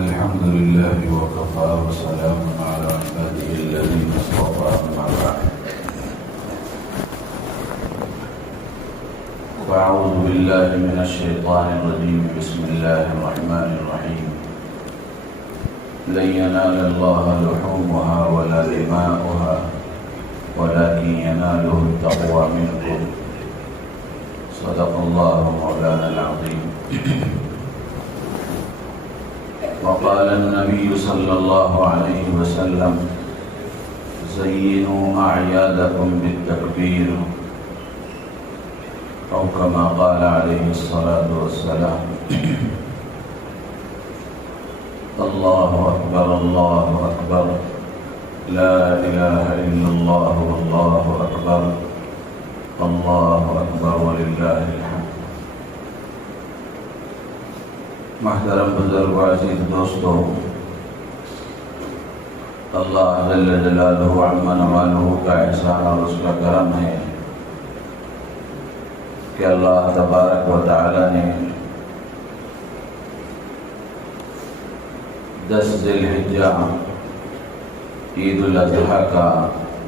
الحمد لله وكفى وسلام على عباده الذين اصطفى أما بعد فأعوذ بالله من الشيطان الرجيم بسم الله الرحمن الرحيم لن ينال الله لحومها ولا دماؤها ولكن يناله التقوى منكم صدق الله مولانا العظيم وقال النبي صلى الله عليه وسلم زينوا أعيادكم بالتكبير أو كما قال عليه الصلاة والسلام الله أكبر الله أكبر لا إله إلا الله والله أكبر الله أكبر ولله الحمد. محترم بزرگ عزیز دوستو، اللہ جل جلالہ عما نوالہ کا احسان اور اس کا کرم ہے کہ اللہ تبارک و تعالی نے 10 ذی الحجہ عید الاضحیٰ کا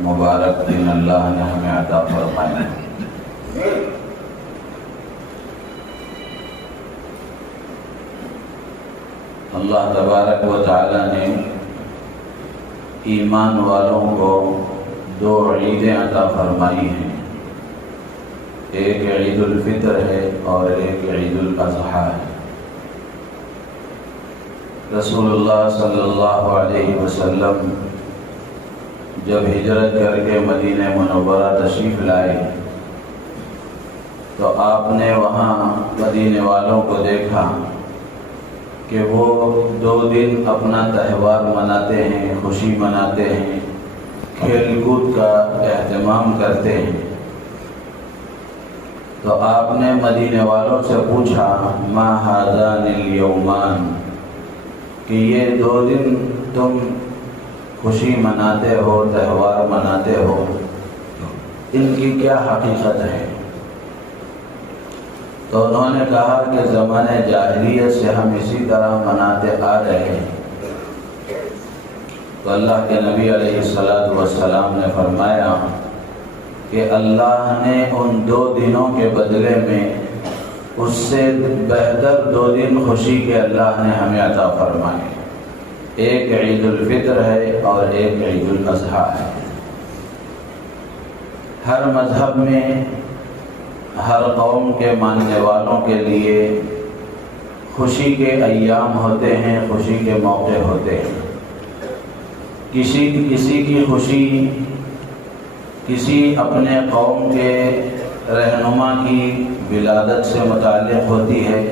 مبارک دن اللہ نے ہمیں عطا فرمایا. اللہ تبارک و تعالی نے ایمان والوں کو 2 عیدیں عطا فرمائی ہیں. ایک عید الفطر ہے اور ایک عید الاضحیٰ ہے. رسول اللہ صلی اللہ علیہ وسلم جب ہجرت کر کے مدینہ منورہ تشریف لائے تو آپ نے وہاں مدینے والوں کو دیکھا کہ وہ 2 دن اپنا تہوار مناتے ہیں، خوشی مناتے ہیں، کھیل کود کا اہتمام کرتے ہیں. تو آپ نے مدینے والوں سے پوچھا ما ھذان الیومان، کہ یہ 2 دن تم خوشی مناتے ہو، تہوار مناتے ہو، ان کی کیا حقیقت ہے؟ تو انہوں نے کہا کہ زمانے جاہلیت سے ہم اسی طرح مناتے آ رہے ہیں. تو اللہ کے نبی علیہ السلام نے فرمایا کہ اللہ نے ان 2 دنوں کے بدلے میں اس سے بہتر 2 دن خوشی کے اللہ نے ہمیں عطا فرمائے. ایک عید الفطر ہے اور ایک عید الاضحیٰ ہے. ہر مذہب میں ہر قوم کے ماننے والوں کے لیے خوشی کے ایام ہوتے ہیں، خوشی کے موقع ہوتے ہیں. کسی کی خوشی کسی اپنے قوم کے رہنما کی ولادت سے متعلق ہوتی ہے،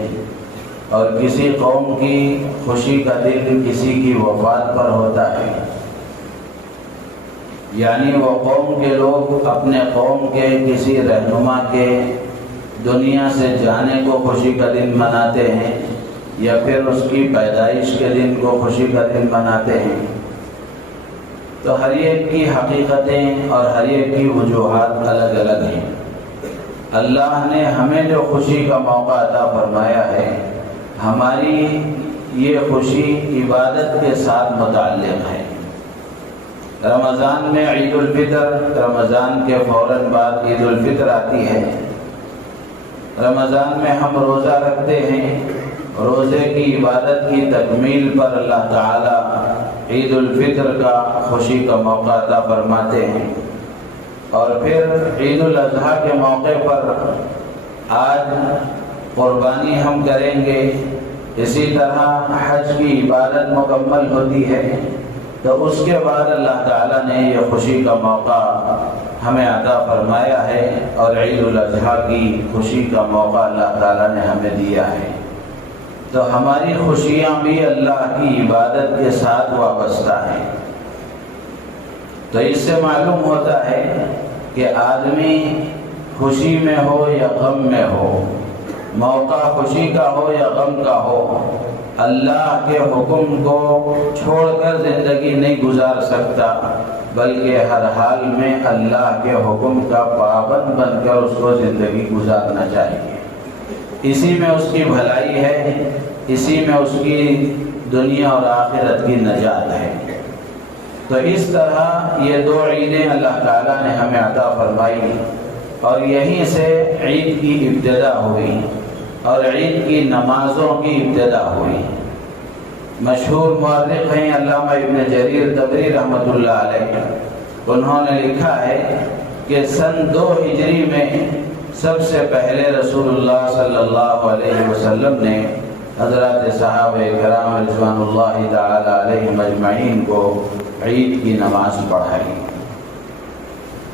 اور کسی قوم کی خوشی کا دن کسی کی وفات پر ہوتا ہے. یعنی وہ قوم کے لوگ اپنے قوم کے کسی رہنما کے دنیا سے جانے کو خوشی کا دن مناتے ہیں، یا پھر اس کی پیدائش کے دن کو خوشی کا دن مناتے ہیں. تو ہر ایک کی حقیقتیں اور ہر ایک کی وجوہات الگ الگ ہیں. اللہ نے ہمیں جو خوشی کا موقع عطا فرمایا ہے، ہماری یہ خوشی عبادت کے ساتھ متعلق ہے. رمضان میں عید الفطر، رمضان کے فوراً بعد عید الفطر آتی ہے. رمضان میں ہم روزہ رکھتے ہیں. روزے کی عبادت کی تکمیل پر اللہ تعالی عید الفطر کا خوشی کا موقع عطا فرماتے ہیں. اور پھر عید الاضحیٰ کے موقع پر آج قربانی ہم کریں گے. اسی طرح حج کی عبادت مکمل ہوتی ہے. تو اس کے بعد اللہ تعالیٰ نے یہ خوشی کا موقع ہمیں عطا فرمایا ہے، اور عید الاضحیٰ کی خوشی کا موقع اللہ تعالیٰ نے ہمیں دیا ہے. تو ہماری خوشیاں بھی اللہ کی عبادت کے ساتھ وابستہ ہیں. تو اس سے معلوم ہوتا ہے کہ آدمی خوشی میں ہو یا غم میں ہو، موقع خوشی کا ہو یا غم کا ہو، اللہ کے حکم کو چھوڑ کر زندگی نہیں گزار سکتا، بلکہ ہر حال میں اللہ کے حکم کا پابند بن کر اس کو زندگی گزارنا چاہیے. اسی میں اس کی بھلائی ہے، اسی میں اس کی دنیا اور آخرت کی نجات ہے۔ تو اس طرح یہ دو عیدیں اللہ تعالیٰ نے ہمیں عطا فرمائی، اور یہیں سے عید کی ابتدا ہوئی اور عید کی نمازوں کی ابتدا ہوئی۔ مشہور مورخ ہیں علامہ ابن جریر طبری رحمۃ اللہ علیہ، انہوں نے لکھا ہے کہ سن 2 ہجری میں سب سے پہلے رسول اللہ صلی اللہ علیہ وسلم نے حضرات صحابہ کرام رضوان اللہ تعالی علیہم اجمعین کو عید کی نماز پڑھائی۔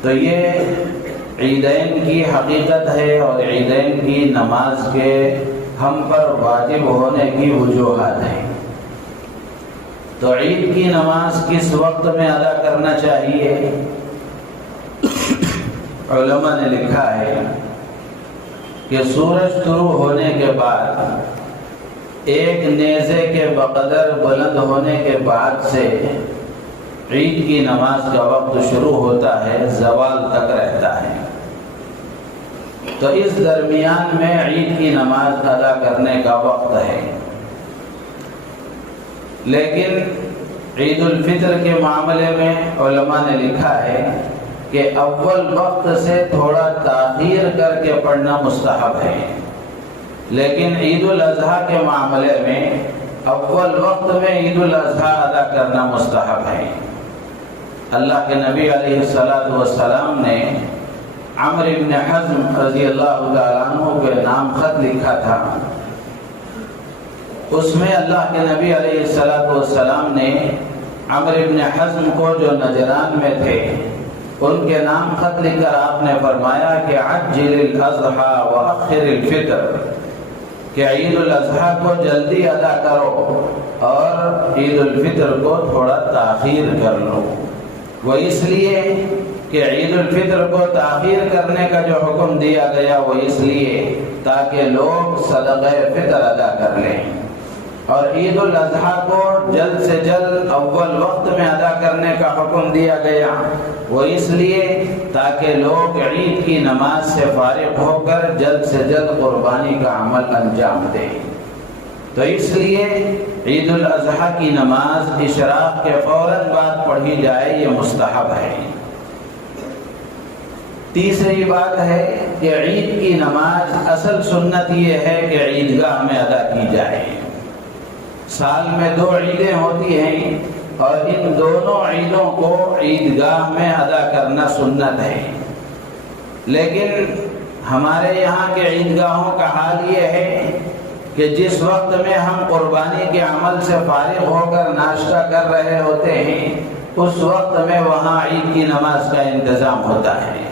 تو یہ عیدین کی حقیقت ہے اور عیدین کی نماز کے ہم پر واجب ہونے کی وجوہات ہیں۔ تو عید کی نماز کس وقت میں ادا کرنا چاہیے؟ علماء نے لکھا ہے کہ سورج طلوع ہونے کے بعد 1 نیزے کے بقدر بلند ہونے کے بعد سے عید کی نماز کا وقت شروع ہوتا ہے، زوال تک رہتا ہے۔ تو اس درمیان میں عید کی نماز ادا کرنے کا وقت ہے۔ لیکن عید الفطر کے معاملے میں علماء نے لکھا ہے کہ اول وقت سے تھوڑا تاخیر کر کے پڑھنا مستحب ہے، لیکن عید الاضحیٰ کے معاملے میں اول وقت میں عید الاضحیٰ ادا کرنا مستحب ہے۔ اللہ کے نبی علیہ السلام نے عمرو بن حزم رضی اللہ تعالیٰ عنہ کے نام خط لکھا تھا۔ اس میں اللہ کے نبی علیہ السلام نے عمرو بن حزم کو، جو نجران میں تھے، ان کے نام خط لکھ کر آپ نے فرمایا کہ عجل الاضحیٰ واخر الفطر، کہ عید الاضحیٰ کو جلدی ادا کرو اور عید الفطر کو تھوڑا تاخیر کر لو۔ وہ اس لیے کہ عید الفطر کو تاخیر کرنے کا جو حکم دیا گیا وہ اس لیے تاکہ لوگ صدقہ فطر ادا کر لیں، اور عید الاضحیٰ کو جلد سے جلد اول وقت میں ادا کرنے کا حکم دیا گیا وہ اس لیے تاکہ لوگ عید کی نماز سے فارغ ہو کر جلد سے جلد قربانی کا عمل انجام دیں۔ تو اس لیے عید الاضحیٰ کی نماز اشراق کے فوراً بعد پڑھی جائے، یہ مستحب ہے۔ تیسری بات ہے کہ عید کی نماز اصل سنت یہ ہے کہ عیدگاہ میں ادا کی جائے۔ سال میں 2 عیدیں ہوتی ہیں اور ان دونوں عیدوں کو عیدگاہ میں ادا کرنا سنت ہے، لیکن ہمارے یہاں کے عیدگاہوں کا حال یہ ہے کہ جس وقت میں ہم قربانی کے عمل سے فارغ ہو کر ناشتہ کر رہے ہوتے ہیں اس وقت میں وہاں عید کی نماز کا انتظام ہوتا ہے۔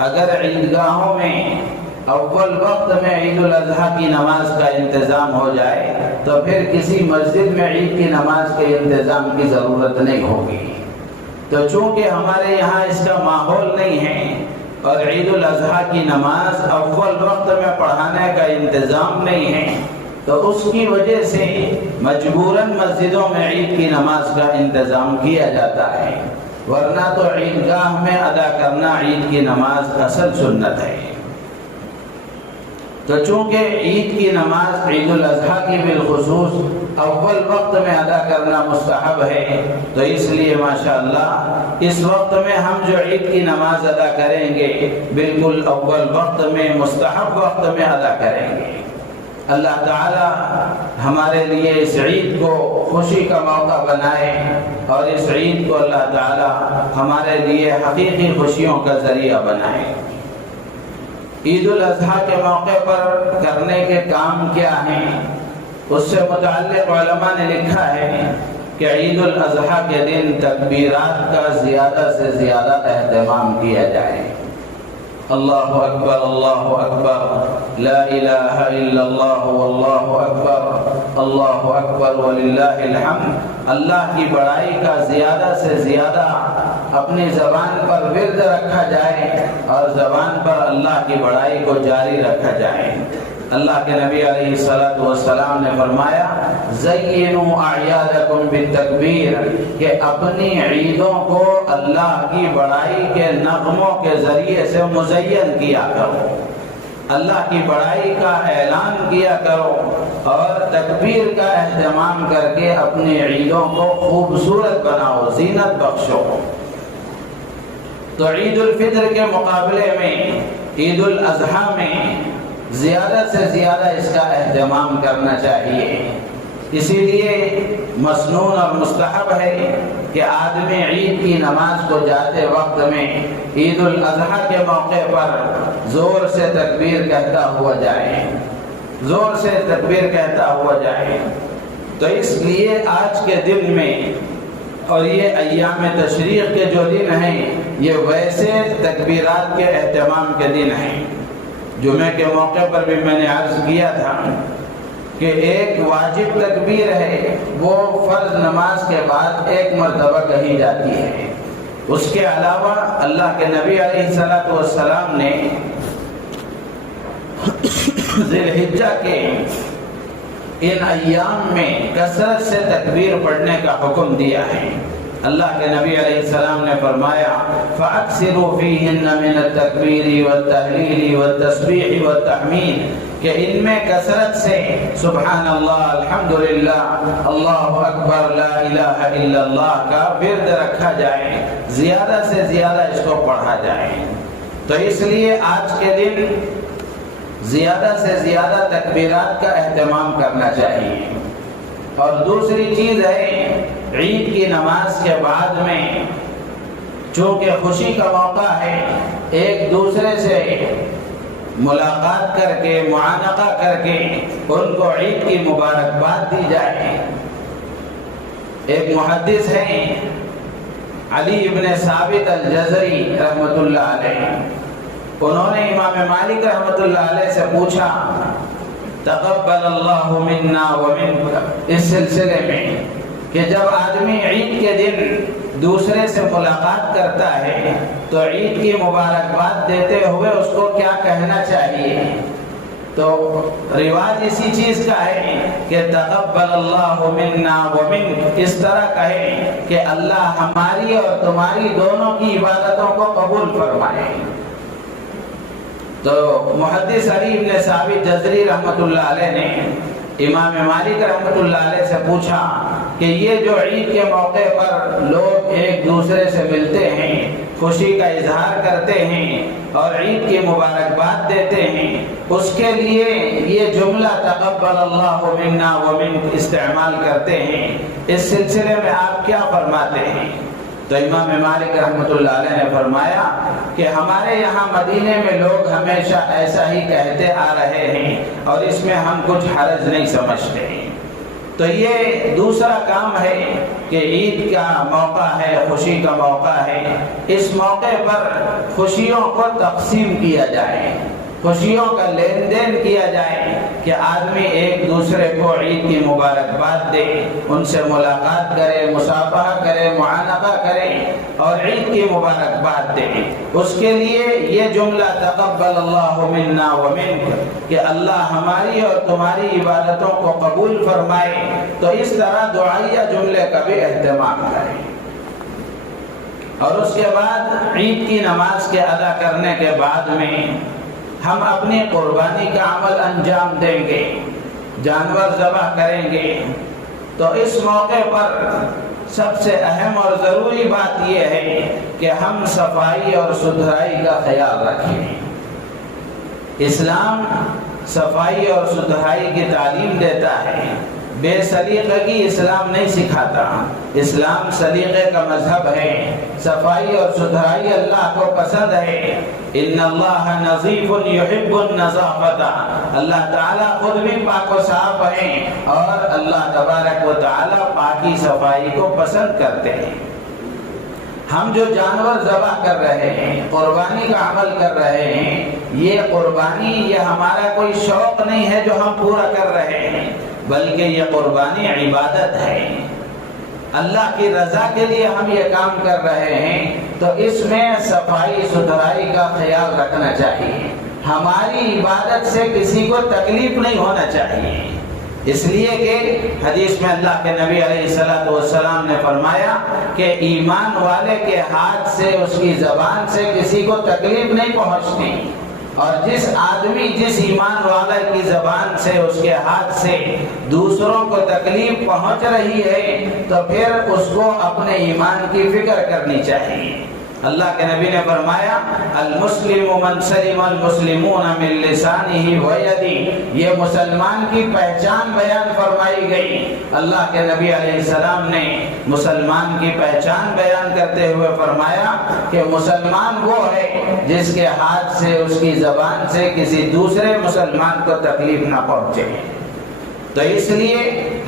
اگر عیدگاہوں میں اول وقت میں عید الاضحیٰ کی نماز کا انتظام ہو جائے تو پھر کسی مسجد میں عید کی نماز کے انتظام کی ضرورت نہیں ہوگی۔ تو چونکہ ہمارے یہاں اس کا ماحول نہیں ہے اور عید الاضحیٰ کی نماز اول وقت میں پڑھانے کا انتظام نہیں ہے، تو اس کی وجہ سے مجبوراً مسجدوں میں عید کی نماز کا انتظام کیا جاتا ہے، ورنہ تو عیدگاہ میں ادا کرنا عید کی نماز اصل سنت ہے۔ تو چونکہ عید کی نماز عید الاضحیٰ کی بالخصوص اول وقت میں ادا کرنا مستحب ہے، تو اس لیے ماشاءاللہ اس وقت میں ہم جو عید کی نماز ادا کریں گے بالکل اول وقت میں مستحب وقت میں ادا کریں گے۔ اللہ تعالی ہمارے لیے اس عید کو خوشی کا موقع بنائے اور اس عید کو اللہ تعالی ہمارے لیے حقیقی خوشیوں کا ذریعہ بنائے۔ عید الاضحیٰ کے موقع پر کرنے کے کام کیا ہیں، اس سے متعلق علماء نے لکھا ہے کہ عید الاضحیٰ کے دن تکبیرات کا زیادہ سے زیادہ اہتمام کیا جائے۔ اللہ اکبر اللہ اکبر، لا الہ الا اللہ واللہ اکبر، اللہ اکبر وللہ الحمد، اللہ کی بڑائی کا زیادہ سے زیادہ اپنی زبان پر ورد رکھا جائے اور زبان پر اللہ کی بڑائی کو جاری رکھا جائے۔ اللہ کے نبی علیہ السلام نے فرمایا زینوا اعیادکم بالتکبیر، کہ اپنی عیدوں کو اللہ کی بڑائی کے نغموں کے ذریعے سے مزین کیا کرو۔ اللہ کی بڑائی کا اعلان کیا کرو اور تکبیر کا اہتمام کر کے اپنی عیدوں کو خوبصورت بناؤ، زینت بخشو۔ تو عید الفطر کے مقابلے میں عید الاضحیٰ میں زیادہ سے زیادہ اس کا اہتمام کرنا چاہیے۔ اسی لیے مسنون اور مستحب ہے کہ آدمی عید کی نماز کو جاتے وقت میں عید الاضحیٰ کے موقع پر زور سے تکبیر کہتا ہوا جائے، زور سے تکبیر کہتا ہوا جائے۔ تو اس لیے آج کے دن میں اور یہ ایام تشریق کے جو دن ہیں یہ ویسے تکبیرات کے اہتمام کے دن ہیں۔ جمعے کے موقع پر بھی میں نے عرض کیا تھا کہ ایک واجب تکبیر ہے، وہ فرض نماز کے بعد ایک مرتبہ کہی جاتی ہے۔ اس کے علاوہ اللہ کے نبی علیہ السلام نے ذی الحجہ کے ان ایام میں کثرت سے تکبیر پڑھنے کا حکم دیا ہے۔ اللہ کے نبی علیہ السلام نے فرمایا فَأَكْثِرُوا فِيهِنَّ مِنَ التَّكْبِيرِ وَالتَّهْلِيلِ وَالتَّسْبِيحِ وَالتَّحْمِيدِ کہ ان میں کثرت سے سبحان اللہ، الحمدللہ، اللہ اکبر، لا الہ الا اللہ کا ورد رکھا جائے، زیادہ سے زیادہ اس کو پڑھا جائے۔ تو اس لیے آج کے دن زیادہ سے زیادہ تکبیرات کا اہتمام کرنا چاہیے۔ اور دوسری چیز ہے عید کی نماز کے بعد میں چونکہ خوشی کا موقع ہے، ایک دوسرے سے ملاقات کر کے معانقہ کر کے ان کو عید کی مبارکباد دی جائے۔ ایک محدث ہیں علی ابن ثابت الجزری رحمۃ اللہ علیہ، انہوں نے امام مالک رحمۃ اللہ علیہ سے پوچھا تقبل اللہ منا ومنک، اس سلسلے میں کہ جب آدمی عید کے دن دوسرے سے ملاقات کرتا ہے تو عید کی مبارکباد دیتے ہوئے اس کو کیا کہنا چاہیے؟ تو رواج اسی چیز کا ہے کہ تقبل اللہ منا ومنک، اس طرح کہے کہ اللہ ہماری اور تمہاری دونوں کی عبادتوں کو قبول فرمائے۔ تو محدث علی ابن ثابت جزری رحمۃ اللہ علیہ نے امام مالک رحمۃ اللہ علیہ سے پوچھا کہ یہ جو عید کے موقع پر لوگ ایک دوسرے سے ملتے ہیں، خوشی کا اظہار کرتے ہیں اور عید کی مبارکباد دیتے ہیں، اس کے لیے یہ جملہ تقبل اللہ منا ومنک استعمال کرتے ہیں، اس سلسلے میں آپ کیا فرماتے ہیں؟ تو امام مالک رحمۃ اللہ علیہ نے فرمایا کہ ہمارے یہاں مدینے میں لوگ ہمیشہ ایسا ہی کہتے آ رہے ہیں اور اس میں ہم کچھ حرج نہیں سمجھتے ہیں۔ تو یہ دوسرا کام ہے کہ عید کا موقع ہے، خوشی کا موقع ہے، اس موقع پر خوشیوں کو تقسیم کیا جائے، خوشیوں کا لین دین کیا جائے کہ آدمی ایک دوسرے کو عید کی مبارکباد دے، ان سے ملاقات کرے، مصافحہ کرے، معانقہ کرے اور عید کی مبارکباد دے۔ اس کے لیے یہ جملہ تقبل اللہ منا ومنک کہ اللہ ہماری اور تمہاری عبادتوں کو قبول فرمائے، تو اس طرح دعائیہ جملے کا بھی اہتمام کریں۔ اور اس کے بعد عید کی نماز کے ادا کرنے کے بعد میں ہم اپنی قربانی کا عمل انجام دیں گے، جانور ذبح کریں گے۔ تو اس موقع پر سب سے اہم اور ضروری بات یہ ہے کہ ہم صفائی اور ستھرائی کا خیال رکھیں۔ اسلام صفائی اور ستھرائی کی تعلیم دیتا ہے، بے سلیقگی اسلام نہیں سکھاتا۔ اسلام سلیقے کا مذہب ہے، صفائی اور ستھرائی اللہ کو پسند ہے۔ ان اللہ نظیف یحب النظافۃ، اللہ تعالیٰ خود بھی پاک و صاف ہیں اور اللہ تبارک و تعالیٰ پاکی صفائی کو پسند کرتے ہیں۔ ہم جو جانور ذبح کر رہے ہیں، قربانی کا عمل کر رہے ہیں، یہ قربانی یہ ہمارا کوئی شوق نہیں ہے جو ہم پورا کر رہے ہیں، بلکہ یہ قربانی عبادت ہے، اللہ کی رضا کے لیے ہم یہ کام کر رہے ہیں۔ تو اس میں صفائی ستھرائی کا خیال رکھنا چاہیے، ہماری عبادت سے کسی کو تکلیف نہیں ہونا چاہیے، اس لیے کہ حدیث میں اللہ کے نبی علیہ السلام نے فرمایا کہ ایمان والے کے ہاتھ سے، اس کی زبان سے کسی کو تکلیف نہیں پہنچتی۔ اور جس آدمی جس ایمان والے کی زبان سے اس کے ہاتھ سے دوسروں کو تکلیف پہنچ رہی ہے تو پھر اس کو اپنے ایمان کی فکر کرنی چاہیے۔ اللہ کے نبی نے فرمایا المسلم من سلم المسلمون من لسانہ و یدہ، یہ مسلمان کی پہچان بیان فرمائی گئی۔ اللہ کے نبی علیہ السلام نے مسلمان کی پہچان بیان کرتے ہوئے فرمایا کہ مسلمان وہ ہے جس کے ہاتھ سے اس کی زبان سے کسی دوسرے مسلمان کو تکلیف نہ پہنچے۔ تو اس لیے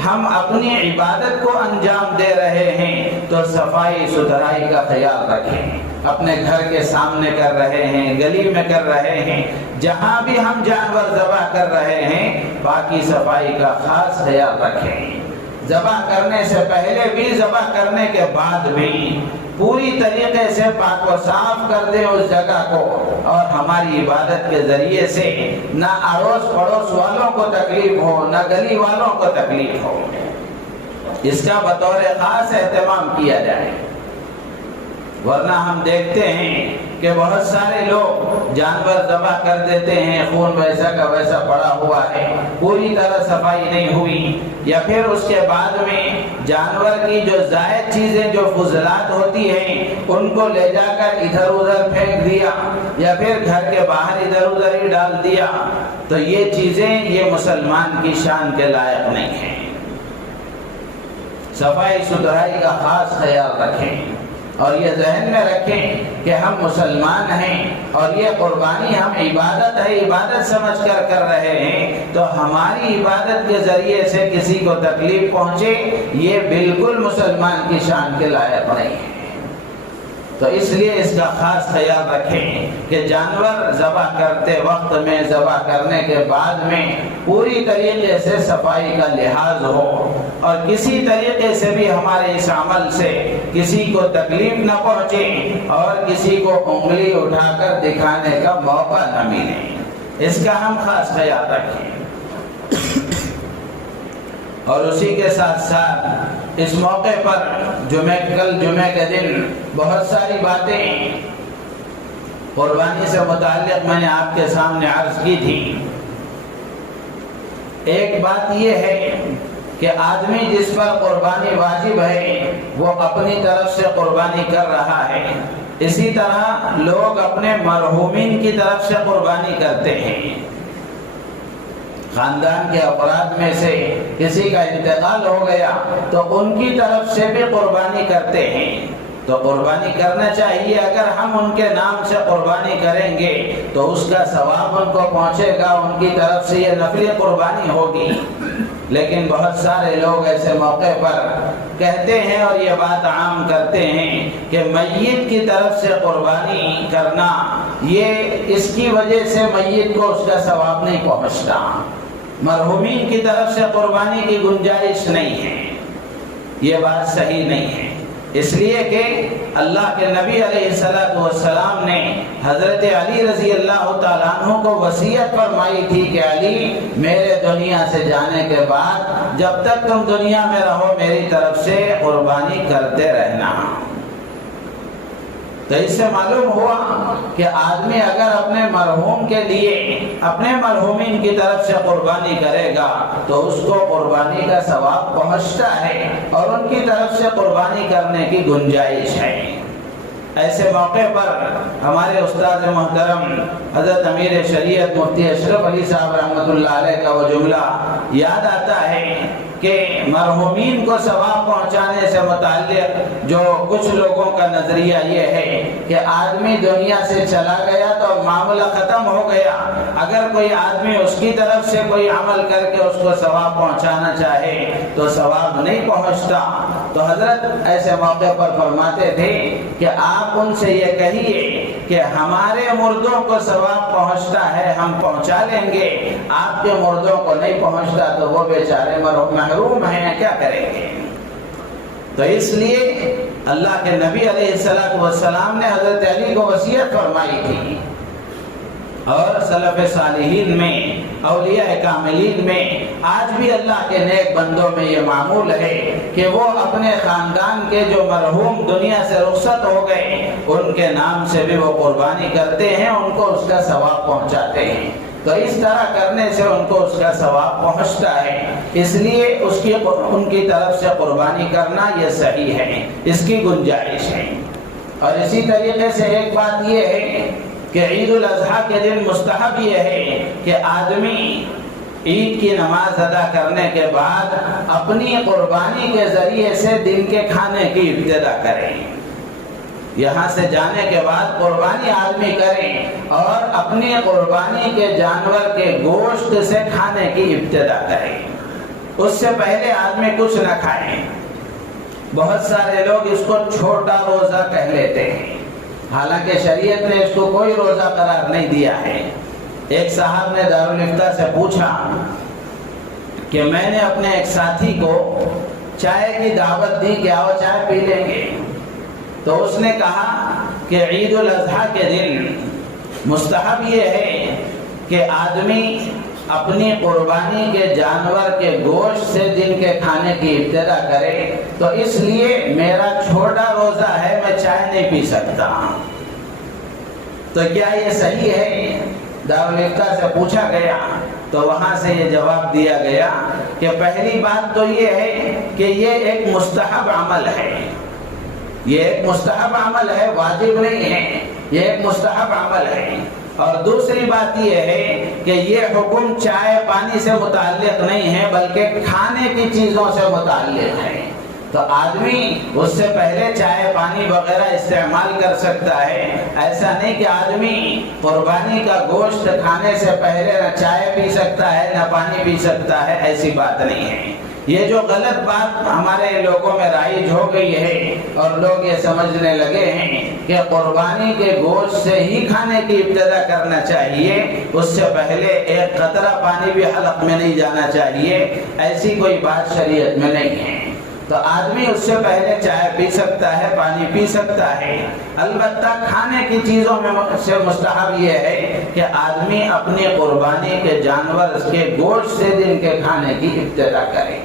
ہم اپنی عبادت کو انجام دے رہے ہیں تو صفائی ستھرائی کا خیال رکھیں۔ اپنے گھر کے سامنے کر رہے ہیں، گلی میں کر رہے ہیں، جہاں بھی ہم جانور ذبح کر رہے ہیں باقی صفائی کا خاص خیال رکھیں۔ ذبح کرنے سے پہلے بھی، ذبح کرنے کے بعد بھی پوری طریقے سے پاک و صاف کر دیں اس جگہ کو، اور ہماری عبادت کے ذریعے سے نہ اڑوس پڑوس والوں کو تکلیف ہو، نہ گلی والوں کو تکلیف ہو، اس کا بطور خاص اہتمام کیا جائے۔ ورنہ ہم دیکھتے ہیں کہ بہت سارے لوگ جانور ذبح کر دیتے ہیں، خون ویسا کا ویسا پڑا ہوا ہے، پوری طرح صفائی نہیں ہوئی، یا پھر اس کے بعد میں جانور کی جو زائد چیزیں جو فضلات ہوتی ہیں ان کو لے جا کر ادھر ادھر پھینک دیا، یا پھر گھر کے باہر ادھر ادھر ہی ڈال دیا، تو یہ چیزیں یہ مسلمان کی شان کے لائق نہیں ہیں۔ صفائی ستھرائی کا خاص خیال رکھیں، اور یہ ذہن میں رکھیں کہ ہم مسلمان ہیں اور یہ قربانی ہم عبادت ہے، عبادت سمجھ کر کر رہے ہیں، تو ہماری عبادت کے ذریعے سے کسی کو تکلیف پہنچے یہ بالکل مسلمان کی شان کے لائق نہیں ہے۔ تو اس لیے اس کا خاص خیال رکھیں کہ جانور ذبح کرتے وقت میں، ذبح کرنے کے بعد میں پوری طریقے سے صفائی کا لحاظ ہو، اور کسی طریقے سے بھی ہمارے اس عمل سے کسی کو تکلیف نہ پہنچے اور کسی کو انگلی اٹھا کر دکھانے کا موقع نہ ملے، اس کا ہم خاص خیال رکھیں۔ اور اسی کے ساتھ ساتھ اس موقع پر کل جمعے کے دن بہت ساری باتیں قربانی سے متعلق میں نے آپ کے سامنے عرض کی تھی۔ ایک بات یہ ہے کہ آدمی جس پر قربانی واجب ہے وہ اپنی طرف سے قربانی کر رہا ہے، اسی طرح لوگ اپنے مرحومین کی طرف سے قربانی کرتے ہیں۔ خاندان کے افراد میں سے کسی کا انتقال ہو گیا تو ان کی طرف سے بھی قربانی کرتے ہیں، تو قربانی کرنا چاہیے۔ اگر ہم ان کے نام سے قربانی کریں گے تو اس کا ثواب ان کو پہنچے گا، ان کی طرف سے یہ نفلی قربانی ہوگی۔ لیکن بہت سارے لوگ ایسے موقع پر کہتے ہیں اور یہ بات عام کرتے ہیں کہ میت کی طرف سے قربانی کرنا، یہ اس کی وجہ سے میت کو اس کا ثواب نہیں پہنچتا، مرحومین کی طرف سے قربانی کی گنجائش نہیں ہے، یہ بات صحیح نہیں ہے۔ اس لیے کہ اللہ کے نبی علیہ السلام نے حضرت علی رضی اللہ تعالیٰ عنہ کو وصیت فرمائی تھی کہ علی میرے دنیا سے جانے کے بعد جب تک تم دنیا میں رہو میری طرف سے قربانی کرتے رہنا۔ تو اس سے معلوم ہوا کہ آدمی اگر اپنے مرحوم کے لیے اپنے مرحومین کی طرف سے قربانی کرے گا تو اس کو قربانی کا ثواب پہنچتا ہے اور ان کی طرف سے قربانی کرنے کی گنجائش ہے۔ ایسے موقع پر ہمارے استاد محترم حضرت امیر شریعت مفتی اشرف علی صاحب رحمۃ اللہ علیہ کا وہ جملہ یاد آتا ہے کہ مرحومین کو ثواب پہنچانے سے متعلق جو کچھ لوگوں کا نظریہ یہ ہے کہ آدمی دنیا سے چلا گیا تو معاملہ ختم ہو گیا، اگر کوئی آدمی اس کی طرف سے کوئی عمل کر کے اس کو ثواب پہنچانا چاہے تو ثواب نہیں پہنچتا۔ تو حضرت ایسے موقع پر فرماتے تھے کہ آپ ان سے یہ کہیے کہ ہمارے مردوں کو ثواب پہنچتا ہے، ہم پہنچا لیں گے، آپ کے مردوں کو نہیں پہنچتا تو وہ بیچارے محروم ہیں، کیا کریں گے؟ تو اس لیے اللہ کے نبی علیہ السلام نے حضرت علی کو وصیت فرمائی تھی اور سلف صالحین میں، اولیاء کاملین میں آج بھی اللہ کے نیک بندوں میں یہ معمول ہے کہ وہ اپنے خاندان کے جو مرحوم دنیا سے رخصت ہو گئے ان کے نام سے بھی وہ قربانی کرتے ہیں، ان کو اس کا ثواب پہنچاتے ہیں۔ تو اس طرح کرنے سے ان کو اس کا ثواب پہنچتا ہے، اس لیے ان کی طرف سے قربانی کرنا یہ صحیح ہے، اس کی گنجائش ہے۔ اور اسی طریقے سے ایک بات یہ ہے کہ عید الاضحیٰ کے دن مستحب یہ ہے کہ آدمی عید کی نماز ادا کرنے کے بعد اپنی قربانی کے ذریعے سے دن کے کھانے کی ابتدا کرے۔ یہاں سے جانے کے بعد قربانی آدمی کرے اور اپنی قربانی کے جانور کے گوشت سے کھانے کی ابتدا کرے، اس سے پہلے آدمی کچھ نہ کھائے۔ بہت سارے لوگ اس کو چھوٹا روزہ کہہ لیتے ہیں، حالانکہ شریعت نے اس کو کوئی روزہ قرار نہیں دیا ہے۔ ایک صاحب نے دارالفتاء سے پوچھا کہ میں نے اپنے ایک ساتھی کو چائے کی دعوت دی کہ آؤ چائے پی لیں گے، تو اس نے کہا کہ عید الاضحیٰ کے دن مستحب یہ ہے کہ آدمی اپنی قربانی کے جانور کے گوشت سے دن کے کھانے کی ابتدا کرے، تو اس لیے میرا چھوٹا روزہ ہے، میں چائے نہیں پی سکتا۔ تو کیا یہ صحیح ہے؟ دارالفتاء سے پوچھا گیا تو وہاں سے یہ جواب دیا گیا کہ پہلی بات تو یہ ہے کہ یہ ایک مستحب عمل ہے، یہ ایک مستحب عمل ہے، واجب نہیں ہے، یہ ایک مستحب عمل ہے۔ اور دوسری بات یہ ہے کہ یہ حکم چائے پانی سے متعلق نہیں ہے بلکہ کھانے کی چیزوں سے متعلق ہے۔ تو آدمی اس سے پہلے چائے پانی وغیرہ استعمال کر سکتا ہے، ایسا نہیں کہ آدمی قربانی کا گوشت کھانے سے پہلے نہ چائے پی سکتا ہے نہ پانی پی سکتا ہے، ایسی بات نہیں ہے۔ یہ جو غلط بات ہمارے لوگوں میں رائج ہو گئی ہے اور لوگ یہ سمجھنے لگے ہیں کہ قربانی کے گوشت سے ہی کھانے کی ابتدا کرنا چاہیے، اس سے پہلے ایک قطرہ پانی بھی حلق میں نہیں جانا چاہیے، ایسی کوئی بات شریعت میں نہیں ہے۔ تو آدمی اس سے پہلے چائے پی سکتا ہے، پانی پی سکتا ہے، البتہ کھانے کی چیزوں میں سے مستحب یہ ہے کہ آدمی اپنی قربانی کے جانور کے گوشت سے دن کے کھانے کی ابتدا کرے۔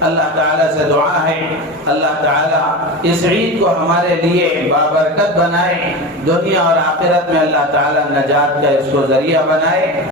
اللہ تعالیٰ سے دعا ہے اللہ تعالیٰ اس عید کو ہمارے لیے بابرکت بنائے، دنیا اور آخرت میں اللہ تعالیٰ نجات کا اس کو ذریعہ بنائے۔